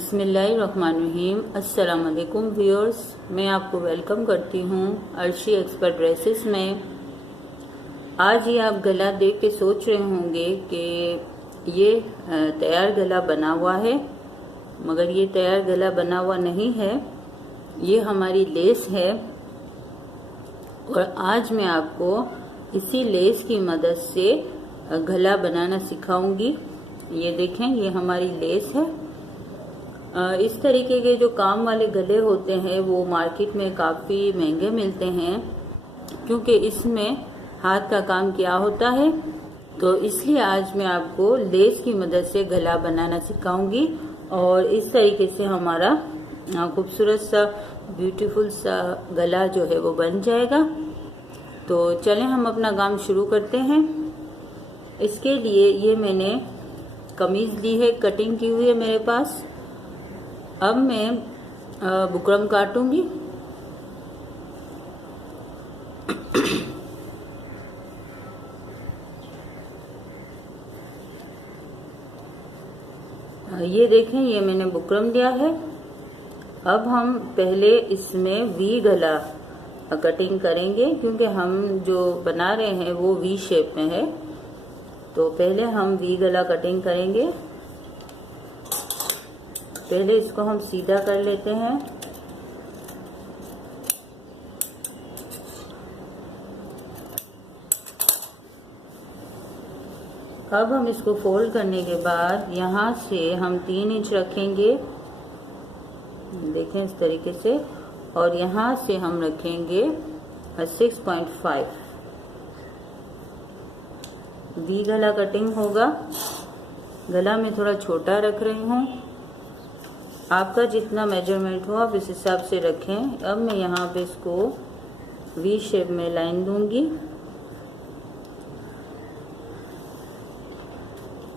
बिस्मिल्लाहिर्रहमानिर्रहीम। अस्सलाम वालेकुम व्यूअर्स, मैं आपको वेलकम करती हूँ अर्शी एक्सपर्ट ड्रेसेस में। आज ये आप गला देख के सोच रहे होंगे कि ये तैयार गला बना हुआ है, मगर ये तैयार गला बना हुआ नहीं है, ये हमारी लेस है। और आज मैं आपको इसी लेस की मदद से गला बनाना सिखाऊंगी। ये देखें, ये हमारी लेस है। इस तरीके के जो काम वाले गले होते हैं वो मार्केट में काफ़ी महंगे मिलते हैं, क्योंकि इसमें हाथ का काम किया होता है। तो इसलिए आज मैं आपको लेस की मदद से गला बनाना सिखाऊंगी और इस तरीके से हमारा खूबसूरत सा ब्यूटीफुल सा गला जो है वो बन जाएगा। तो चलें हम अपना काम शुरू करते हैं। इसके लिए ये मैंने कमीज ली है, कटिंग की हुई है मेरे पास। अब मैं बुकरम काटूंगी। ये देखें, ये मैंने बुकरम लिया है। अब हम पहले इसमें वी गला कटिंग करेंगे, क्योंकि हम जो बना रहे हैं वो वी शेप में है। तो पहले हम वी गला कटिंग करेंगे। पहले इसको हम सीधा कर लेते हैं। अब हम इसको फोल्ड करने के बाद यहाँ से हम 3 इंच रखेंगे, देखें इस तरीके से, और यहाँ से हम रखेंगे 6.5। वी गला कटिंग होगा। गला में थोड़ा छोटा रख रही हूँ, आपका जितना मेजरमेंट हो आप इस हिसाब से रखें। अब मैं यहाँ पे इसको वी शेप में लाइन दूंगी।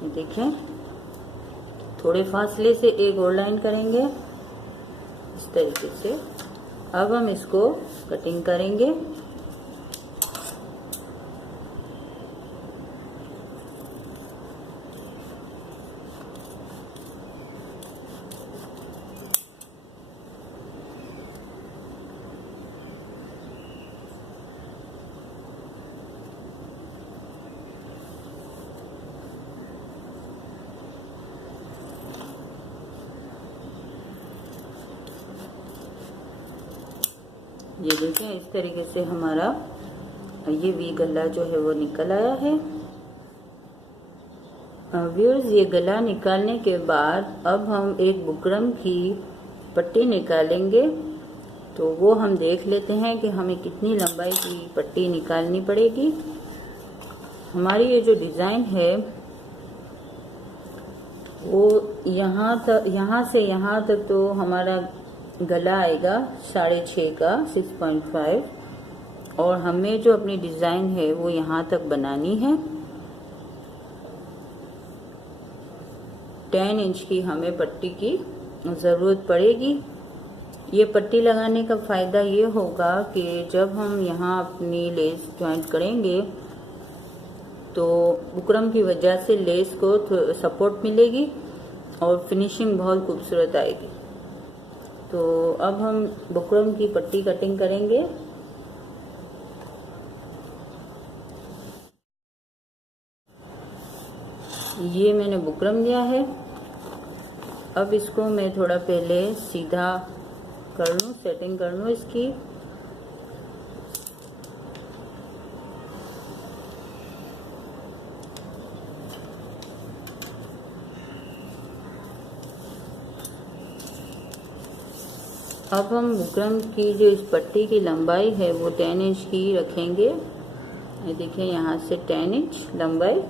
देखें, थोड़े फासले से एक और लाइन करेंगे इस तरीके से। अब हम इसको कटिंग करेंगे। ये देखें, इस तरीके से हमारा ये वी गला जो है वो निकल आया है। व्यूअर्स, ये गला निकालने के बाद अब हम एक बुकरम की पट्टी निकालेंगे। तो वो हम देख लेते हैं कि हमें कितनी लंबाई की पट्टी निकालनी पड़ेगी। हमारी ये जो डिज़ाइन है वो यहाँ से यहाँ तक तो हमारा गला आएगा 6.5 का 6.5, और हमें जो अपनी डिज़ाइन है वो यहाँ तक बनानी है। 10 इंच की हमें पट्टी की ज़रूरत पड़ेगी। ये पट्टी लगाने का फ़ायदा ये होगा कि जब हम यहाँ अपनी लेस जॉइंट करेंगे तो बुकरम की वजह से लेस को सपोर्ट मिलेगी और फिनिशिंग बहुत खूबसूरत आएगी। तो अब हम बुकरम की पट्टी कटिंग करेंगे। ये मैंने बुकरम लिया है। अब इसको मैं थोड़ा पहले सीधा कर लूँ, सेटिंग कर लूँ इसकी। अब हम बुकरम की जो इस पट्टी की लंबाई है वो 10 इंच की रखेंगे। ये देखिए, यहाँ से 10 इंच लंबाई,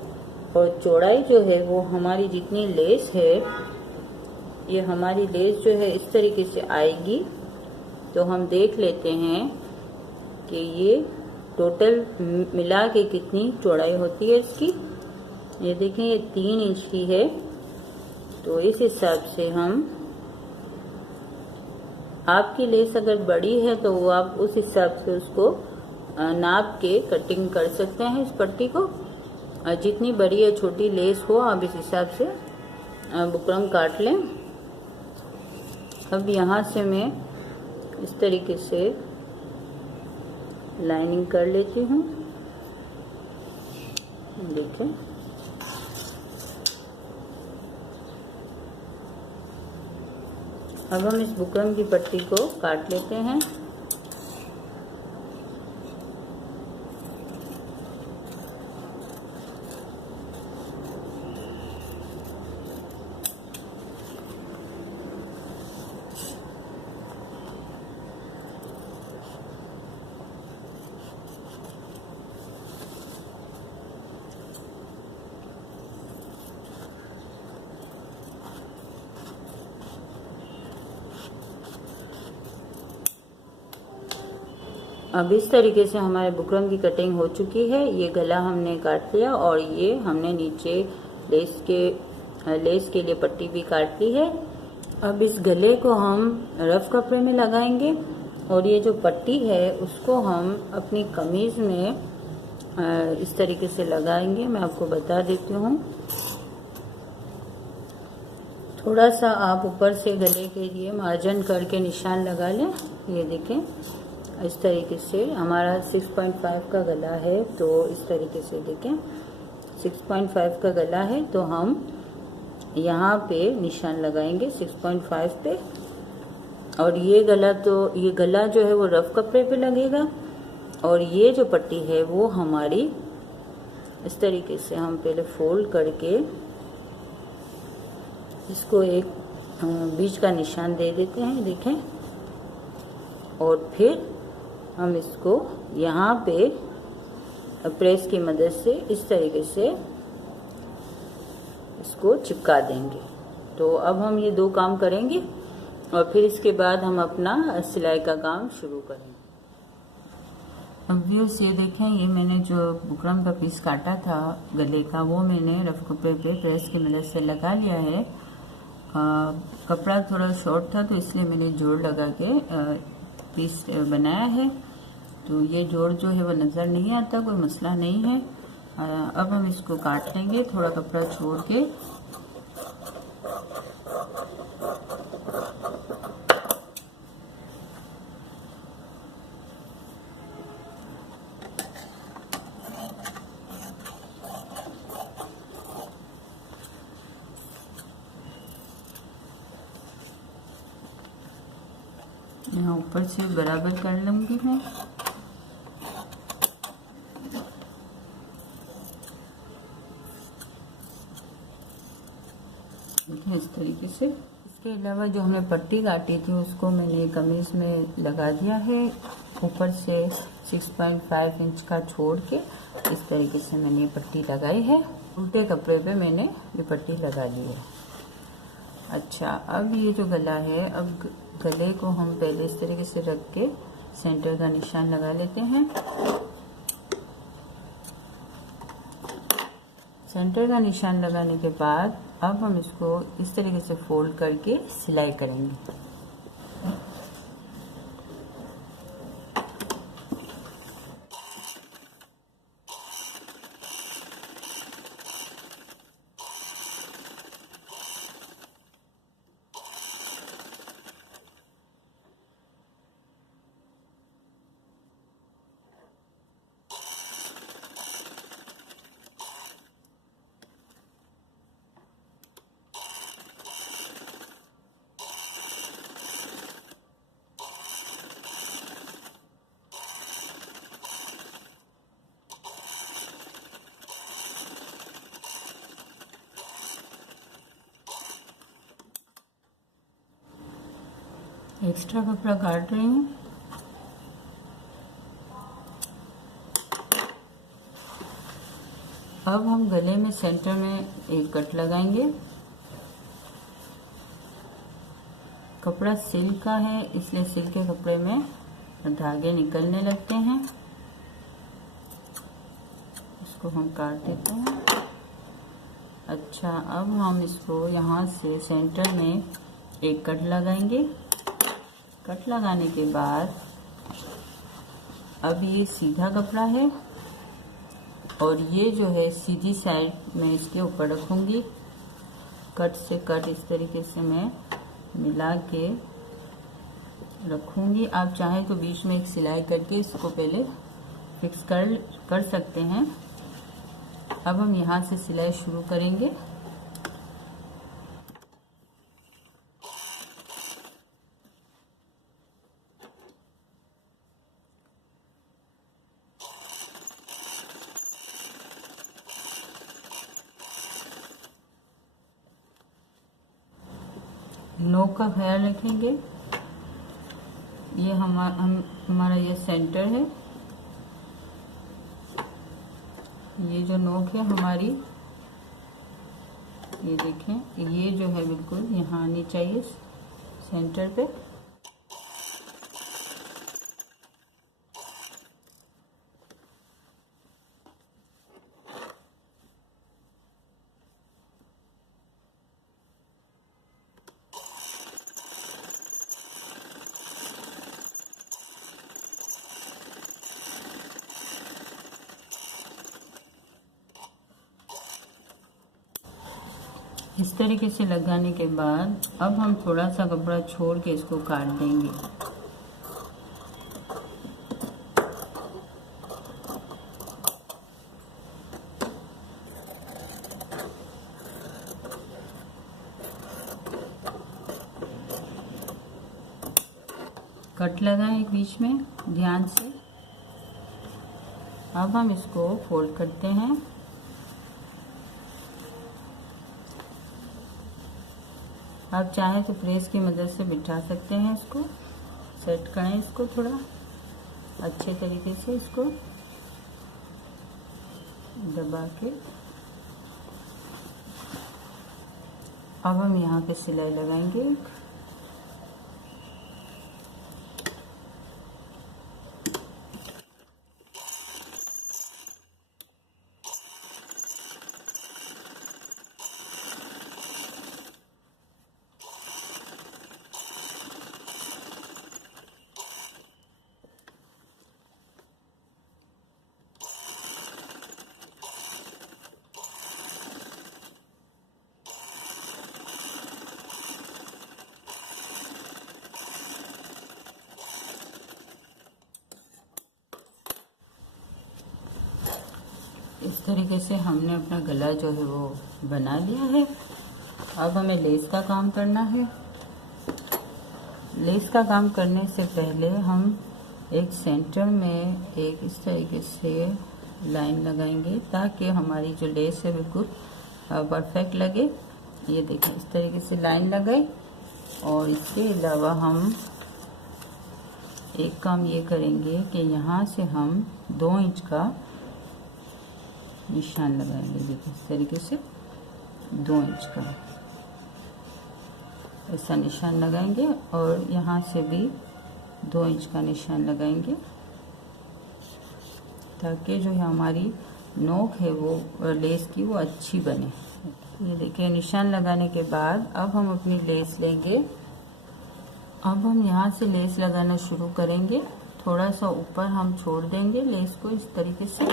और चौड़ाई जो है वो हमारी जितनी लेस है, ये हमारी लेस जो है इस तरीके से आएगी। तो हम देख लेते हैं कि ये टोटल मिला के कितनी चौड़ाई होती है इसकी। ये देखें, ये 3 इंच की है। तो इस हिसाब से हम, आपकी लेस अगर बड़ी है तो वो आप उस हिसाब से उसको नाप के कटिंग कर सकते हैं इस पट्टी को। जितनी बड़ी या छोटी लेस हो आप इस हिसाब से बुकरम काट लें। अब यहाँ से मैं इस तरीके से लाइनिंग कर लेती हूँ। देखें, अब हम इस बुकरम की पट्टी को काट लेते हैं। अब इस तरीके से हमारे बुकरम की कटिंग हो चुकी है। ये गला हमने काट लिया और ये हमने नीचे लेस के लिए पट्टी भी काट ली है। अब इस गले को हम रफ कपड़े में लगाएंगे और ये जो पट्टी है उसको हम अपनी कमीज में इस तरीके से लगाएंगे। मैं आपको बता देती हूँ। थोड़ा सा आप ऊपर से गले के लिए मार्जिन करके निशान लगा लें। ये देखें, इस तरीके से हमारा 6.5 का गला है, तो इस तरीके से देखें 6.5 का गला है, तो हम यहाँ पे निशान लगाएंगे 6.5 पे। और ये गला जो है वो रफ कपड़े पे लगेगा और ये जो पट्टी है वो हमारी इस तरीके से हम पहले फोल्ड करके इसको एक बीच का निशान दे देते हैं। देखें, और फिर हम इसको यहाँ पे प्रेस की मदद से इस तरीके से इसको चिपका देंगे। तो अब हम ये दो काम करेंगे और फिर इसके बाद हम अपना सिलाई का काम शुरू करेंगे। अब व्यूअर्स ये देखें, ये मैंने जो बुकरम का पीस काटा था गले का, वो मैंने रफ कपड़े पे प्रेस की मदद से लगा लिया है। कपड़ा थोड़ा शॉर्ट था तो इसलिए मैंने जोड़ लगा के पीस बनाया है। तो ये जोड़ जो है वो नज़र नहीं आता, कोई मसला नहीं है। अब हम इसको काट लेंगे थोड़ा कपड़ा छोड़ के। यहाँ ऊपर से बराबर कर लूंगी मैं। देखिए इस तरीके से। इसके अलावा जो हमने पट्टी काटी थी उसको मैंने कमीज में लगा दिया है। ऊपर से 6.5 इंच का छोड़ के इस तरीके से मैंने ये पट्टी लगाई है। उल्टे कपड़े पे मैंने ये पट्टी लगा दी है। अच्छा, अब ये जो गला है, अब गले को हम पहले इस तरीके से रख के सेंटर का निशान लगा लेते हैं। सेंटर का निशान लगाने के बाद अब हम इसको इस तरीके से फोल्ड करके सिलाई करेंगे। एक्स्ट्रा कपड़ा काट रही हूँ। अब हम गले में सेंटर में एक कट लगाएंगे। कपड़ा सिल्क का है इसलिए सिल्क के कपड़े में धागे निकलने लगते हैं, इसको हम काट देते हैं। अच्छा, अब हम इसको यहाँ से सेंटर में एक कट लगाएंगे। कट लगाने के बाद अब ये सीधा कपड़ा है और ये जो है सीधी साइड मैं इसके ऊपर रखूंगी। कट से कट इस तरीके से मैं मिला के रखूँगी। आप चाहें तो बीच में एक सिलाई करके इसको पहले फिक्स कर सकते हैं। अब हम यहाँ से सिलाई शुरू करेंगे। नोक का ख्याल रखेंगे। ये हमारा ये सेंटर है। ये जो नोक है हमारी, ये देखें, ये जो है बिल्कुल यहाँ आनी चाहिए सेंटर पे। इस तरीके से लगाने के बाद अब हम थोड़ा सा कपड़ा छोड़ के इसको काट देंगे। कट लगाएं एक बीच में ध्यान से। अब हम इसको फोल्ड करते हैं। आप चाहें तो प्रेस की मदद से बिठा सकते हैं। इसको सेट करें, इसको थोड़ा अच्छे तरीके से इसको दबा के। अब हम यहाँ पे सिलाई लगाएंगे। इस तरीके से हमने अपना गला जो है वो बना लिया है। अब हमें लेस का काम करना है। लेस का काम करने से पहले हम एक सेंटर में एक इस तरीके से लाइन लगाएंगे ताकि हमारी जो लेस है बिल्कुल परफेक्ट लगे। ये देखिए, इस तरीके से लाइन लगाई। और इसके अलावा हम एक काम ये करेंगे कि यहाँ से हम 2 इंच का निशान लगाएंगे। देखिए, इस तरीके से 2 इंच का ऐसा निशान लगाएंगे और यहाँ से भी 2 इंच का निशान लगाएंगे ताकि जो है हमारी नोक है वो लेस की वो अच्छी बने। ये देखिए, निशान लगाने के बाद अब हम अपनी लेस लेंगे। अब हम यहाँ से लेस लगाना शुरू करेंगे। थोड़ा सा ऊपर हम छोड़ देंगे लेस को इस तरीके से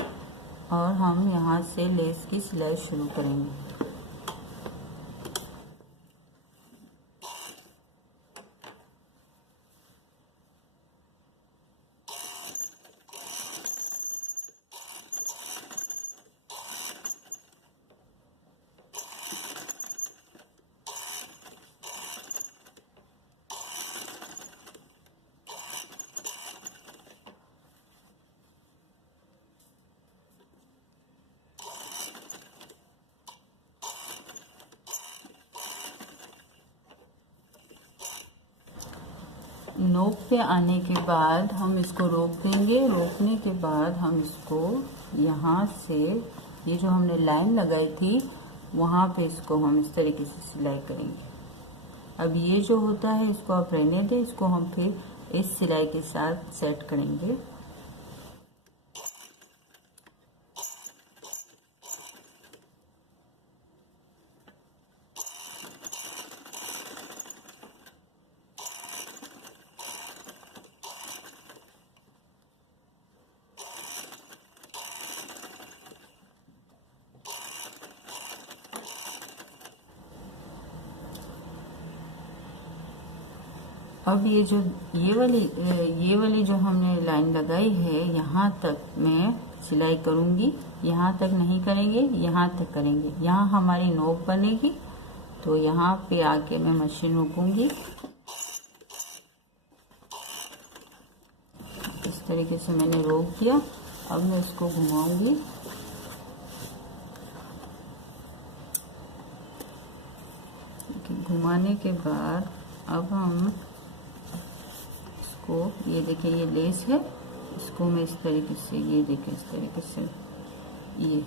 और हम यहाँ से लेस की सिलाई शुरू करेंगे। नोक पे आने के बाद हम इसको रोक देंगे। रोकने के बाद हम इसको यहाँ से ये जो हमने लाइन लगाई थी वहाँ पे इसको हम इस तरीके से सिलाई करेंगे। अब ये जो होता है इसको आप रहने दें, इसको हम फिर इस सिलाई के साथ सेट करेंगे। अब ये वाली जो हमने लाइन लगाई है, यहाँ तक मैं सिलाई करूँगी। यहाँ तक नहीं करेंगे, यहाँ तक करेंगे। यहाँ हमारी नोक बनेगी, तो यहाँ पे आके मैं मशीन रोकूंगी। इस तरीके से मैंने रोक दिया। अब मैं इसको घुमाऊंगी। घुमाने के बाद अब हम इसको, ये देखिए ये लेस है, इसको मैं इस तरीके से, ये देखिए इस तरीके से, ये,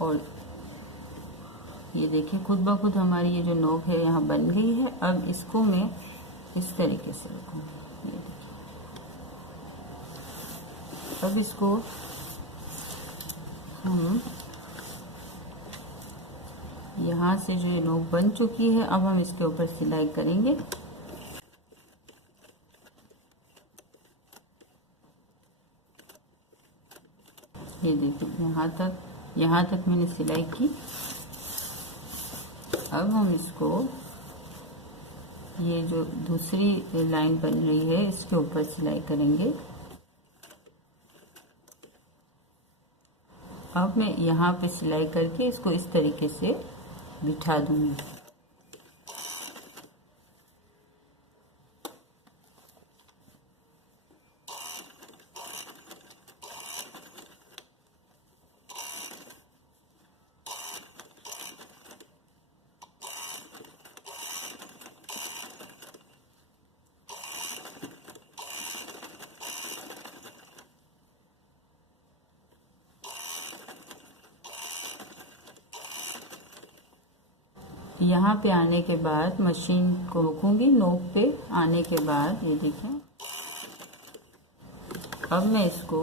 और ये देखिए खुद ब खुद हमारी ये जो नोक है यहाँ बन गई है। अब इसको मैं इस तरीके से रखूँगी। ये देखिए, अब इसको हम यहाँ से जो ये नोक बन चुकी है, अब हम इसके ऊपर सिलाई करेंगे। ये देखिए यहाँ तक मैंने सिलाई की। अब हम इसको, ये जो दूसरी लाइन बन रही है, इसके ऊपर सिलाई करेंगे। अब मैं यहाँ पे सिलाई करके इसको इस तरीके से बिठा दूंगी। यहाँ पे आने के बाद मशीन को रोकूंगी। नोक पे आने के बाद ये देखें, अब मैं इसको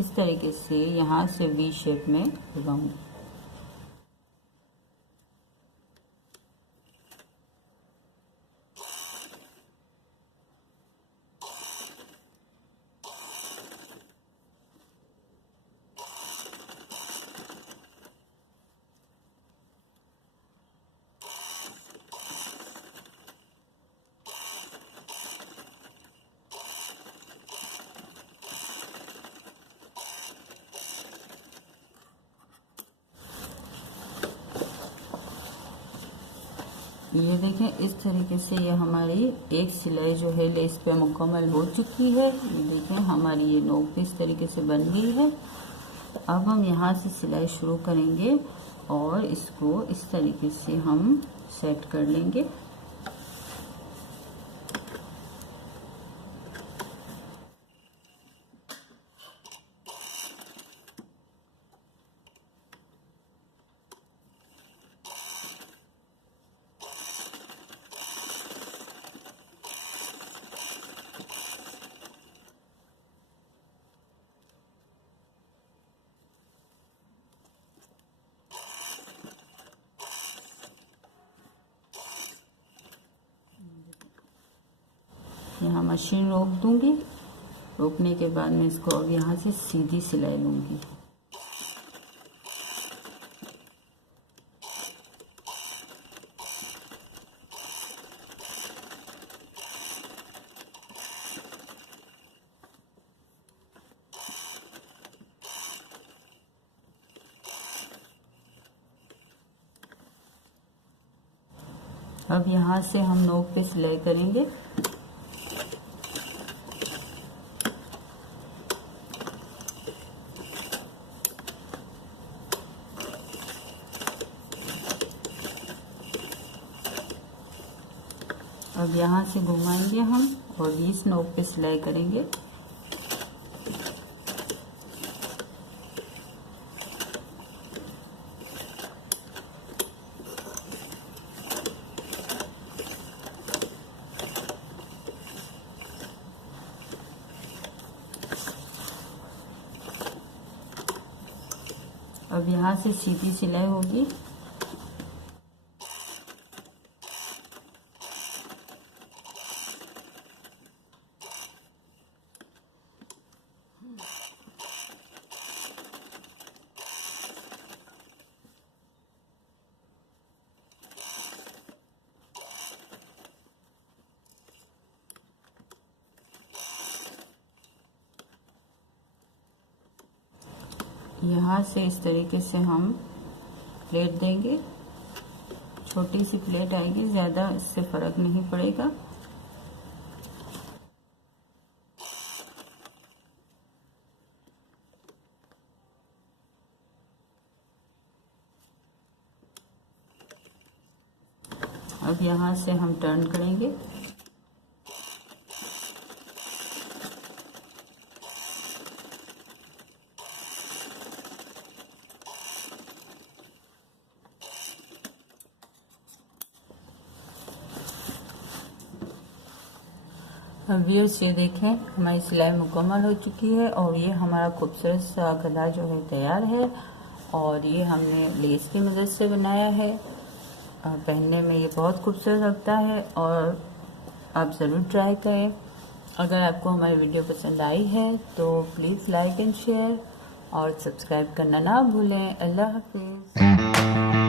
इस तरीके से यहाँ से वी शेप में लगाऊंगी। ये देखें इस तरीके से ये हमारी एक सिलाई जो है लेस पे मुकम्मल हो चुकी है। ये देखें हमारी ये नोक पे इस तरीके से बन गई है। अब हम यहाँ से सिलाई शुरू करेंगे और इसको इस तरीके से हम सेट कर लेंगे। यहाँ मशीन रोक दूंगी। रोकने के बाद मैं इसको अब यहाँ से सीधी सिलाई लूँगी। अब यहाँ से हम नोक पे सिलाई करेंगे। अब यहाँ से घुमाएंगे हम और इस नोक पे सिलाई करेंगे। अब यहाँ से सीधी सिलाई होगी। यहाँ से इस तरीके से हम प्लेट देंगे। छोटी सी प्लेट आएगी, ज़्यादा इससे फ़र्क नहीं पड़ेगा। अब यहाँ से हम टर्न करेंगे। व्यूअर्स ये देखें, हमारी सिलाई मुकम्मल हो चुकी है और ये हमारा खूबसूरत सा गला जो है तैयार है। और ये हमने लेस की मदद से बनाया है। पहनने में ये बहुत खूबसूरत लगता है और आप ज़रूर ट्राई करें। अगर आपको हमारी वीडियो पसंद आई है तो प्लीज़ लाइक एंड शेयर और सब्सक्राइब करना ना भूलें। अल्लाह हाफिज़।